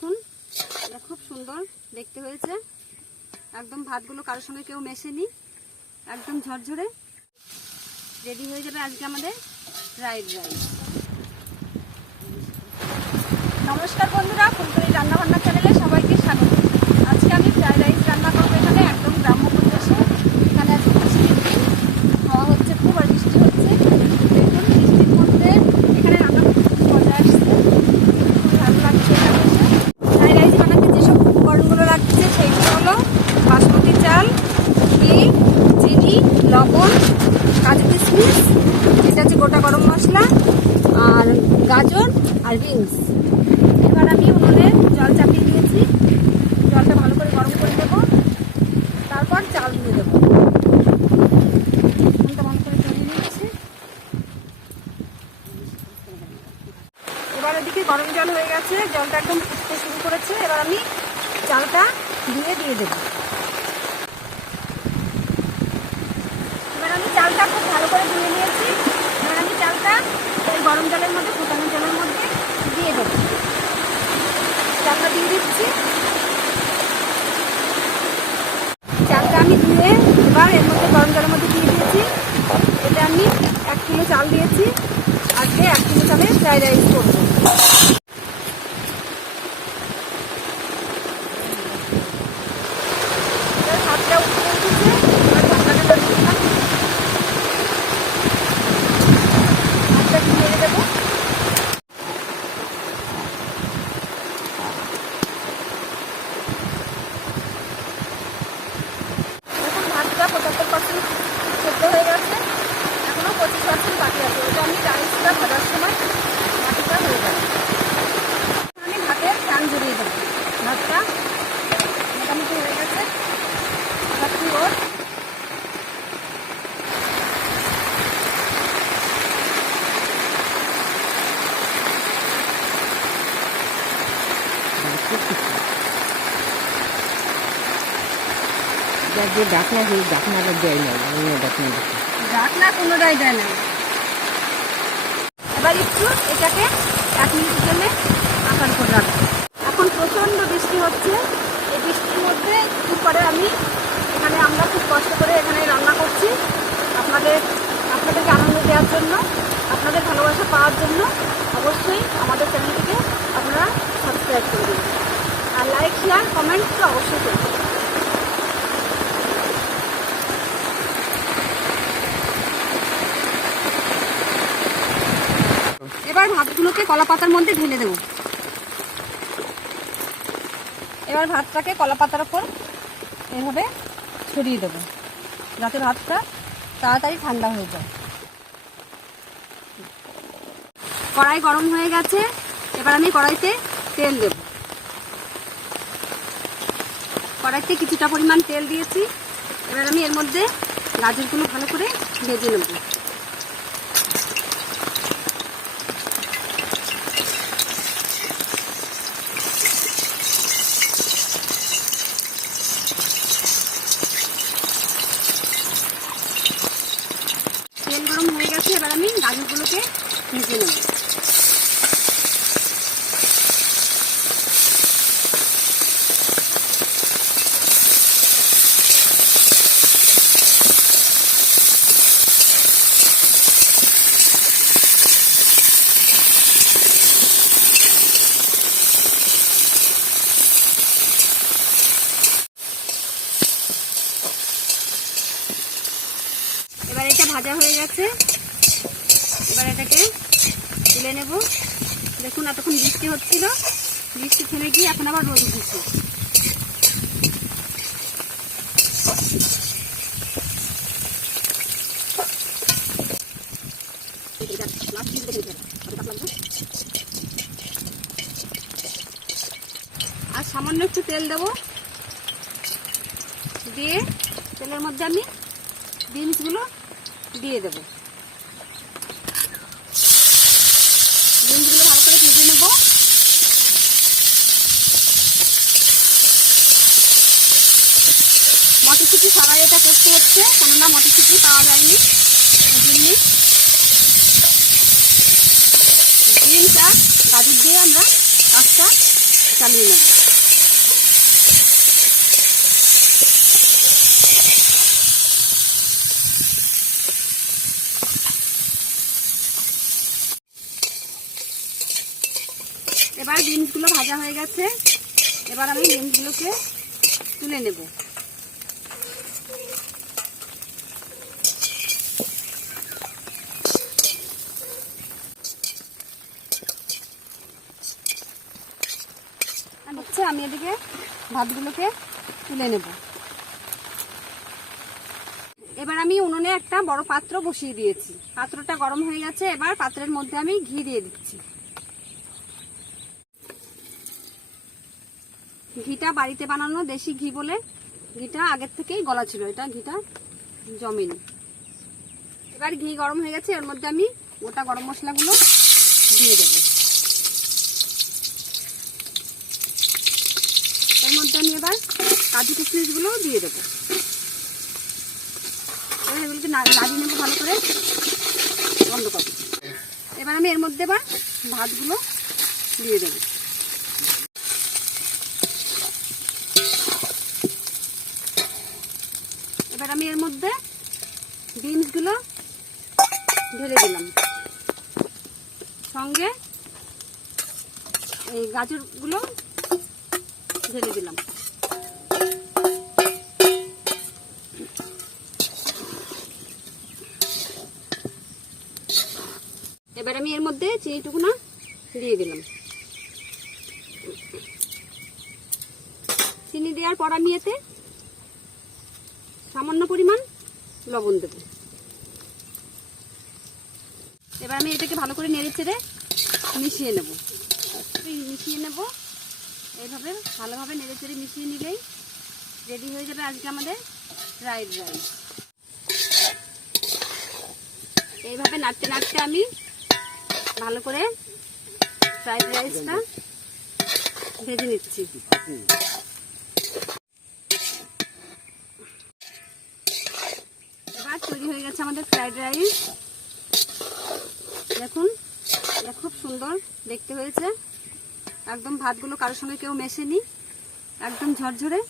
দেখুন, এটা খুব সুন্দর দেখতে হয়েছে। একদম ভাতগুলো কারোর সঙ্গে কেউ মেশেনি, একদম ঝরঝরে। রেডি হয়ে যাবে আজকে আমাদের ফ্রাইড রাইস। নমস্কার বন্ধুরা, ফুলকড়ি রান্নাবান্না চ্যানেলে সবাইকে স্বাগত। আজকে আমি ফ্রাইড রাইস রান্না করবো এখানে একদম গ্রাম্য পরিবেশে। এখানে আজকে বৃষ্টির দিন, হাওয়া হচ্ছে খুব, আর বৃষ্টি হচ্ছে। দেখুন বৃষ্টির মধ্যে এখানে রান্না করতে খুব মজা আসছে, খুব ভালো লাগছে। ফ্রাইড রাইস বানাতে যেসব উপকরণগুলো লাগছে সেইগুলো হলো বাসমতি চাল, ঘি, চিনি, লবণ, কাজু কিশমিশ, এটা হচ্ছে গোটা গরম মশলা, আর গাজর আর বিনস। এবার আমি উনুনে জল চাপিয়ে দিয়েছি, জলটা ভালো করে গরম করে দেবো, তারপর চাল দিয়ে দেবো। উনুনটা ভালো করে জ্বালিয়ে নিচ্ছি। এবার এদিকে গরম জল হয়ে গেছে, জলটা একদম ফুটতে শুরু করেছে। এবার আমি চালটা দিয়ে দেবো। এবার আমি চালটা খুব ভালো করে ধুয়ে নিয়েছি। এবার আমি চালটা এই গরম জলের মধ্যে, ফোটানো জলের মধ্যে দিয়ে দেবো। চালটা দিয়ে দিচ্ছি। চালটা আমি ধুয়ে এবার এর মধ্যে গরম জলের মধ্যে দিয়ে দিয়েছি। এটা আমি 1 কিলো চাল দিয়েছি। আজকে 1 কিলো চালের ফ্রাইড রাইস করবো। ভাতটা উঠে উঠেছে, এবার ঢাকনাটা দিলাম, ভাতটা দিয়ে দেবো। এখন ভাতটা 75% সেদ্ধ হয়ে গেছে, এখনো 25% বাকি আছে। ওটা আমি রাইসটা ভাজার সময় বাকিটা হয়ে যাবে। আমি ভাতের ফ্যান জড়িয়ে দেবো। ভাতটা মোটামুটি হয়ে গেছে, ভাতটি ওর যে ডাকনা সেই ডাকনাটা দেয় না, ডাকনা কোনোটাই দেয় না। এবার একটু এটাকে 1 মিনিটের জন্য আকার করে রাখবো। এখন প্রচণ্ড বৃষ্টি হচ্ছে। এই বৃষ্টির মধ্যে একটু পরে আমরা খুব কষ্ট করে এখানে রান্না করছি আপনাদেরকে আনন্দ দেওয়ার জন্য, আপনাদের ভালোবাসা পাওয়ার জন্য। অবশ্যই আমাদের চ্যানেলটিকে আপনারা সাবস্ক্রাইব করে দিন, আর লাইক, শেয়ার, কমেন্ট তো অবশ্যই করবেন। এবার ভাতগুলোকে কলা পাতার মধ্যে ঢেলে দেবো। এবার ভাতটাকে কলা পাতার ওপর এভাবে ছড়িয়ে দেবো, যাতে ভাতটা তাড়াতাড়ি ঠান্ডা হয়ে যায়। কড়াই গরম হয়ে গেছে, এবার আমি কড়াইতে তেল দেব। কড়াইতে কিছুটা পরিমাণ তেল দিয়েছি। এবার আমি এর মধ্যে গাজরগুলো ভালো করে ভেজে নেব। তেল গরম হয়ে গেছে, এবার আমি গাজরগুলোকে ভেজে নেব। এবার এটা ভাজা হয়ে গেছে, এবার এটাকে তুলে নেব। দেখুন এতক্ষণ বৃষ্টি হচ্ছিল, বৃষ্টি থেমে গিয়ে এখন আবার রোদ উঠেছে। আর সামান্য একটু তেল দেব, দিয়ে তেলের মধ্যে আমি বিনসগুলো দিয়ে দেবো। বিনসগুলো ভালো করে ভেজে নেব। মটরশুঁটি ছাড়াই এটা করতে হচ্ছে, কেননা মটরশুঁটি পাওয়া যায়নি, ওই জন্যে বিনস আর গাজর দিয়ে আমরা কাজটা চালিয়ে নেব। এবার বিনসগুলো ভাজা হয়ে গেছে, এবার আমি বিনসগুলোকে তুলে নেব। আমি এদিকে ভাতগুলোকে তুলে নেব। এবার আমি উনুনে একটা বড় পাত্র বসিয়ে দিয়েছি, পাত্রটা গরম হয়ে গেছে। এবার পাত্রের মধ্যে আমি ঘি দিয়ে দিচ্ছি। ঘিটা বাড়িতে বানানো দেশি ঘি বলে ঘিটা আগের থেকেই গলা ছিল, এটা ঘিটা জমেনি। এবার ঘি গরম হয়ে গেছে, এর মধ্যে আমি গোটা গরম মশলাগুলো দিয়ে দেব। এর মধ্যে আমি এবার কাজু কিশমিশগুলো দিয়ে দেবো। এবার এগুলোকে নাড়িয়ে নেবো ভালো করে, বন্ধ করবো। এবার আমি এর মধ্যে এবার ভাতগুলো দিয়ে দেবো। এবার আমি এর মধ্যে বিনসগুলো ঢেলে দিলাম, সঙ্গে এই গাজরগুলো ঢেলে দিলাম। এবার আমি এর মধ্যে চিনিটুকুনা দিয়ে দিলাম। চিনি দেওয়ার পর আমি এতে সামান্য পরিমাণ লবণ দেব। এবার আমি এটাকে ভালো করে নেড়ে চেড়ে মিশিয়ে নেব। এইভাবে ভালোভাবে নেড়ে চেড়ে মিশিয়ে নিলেই রেডি হয়ে যাবে আজকে আমাদের ফ্রাইড রাইস। এইভাবে নাড়তে নাড়তে আমি ভালো করে ফ্রাইড রাইসটা ভেজে নিচ্ছি। এবার তৈরি হয়ে গেছে আমাদের ফ্রাইড রাইস। দেখুন, এটা খুব সুন্দর দেখতে হয়েছে। একদম ভাতগুলো কারোর সঙ্গে কেউ মেশেনি, একদম ঝরঝরে।